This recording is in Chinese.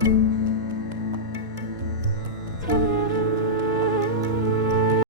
thank you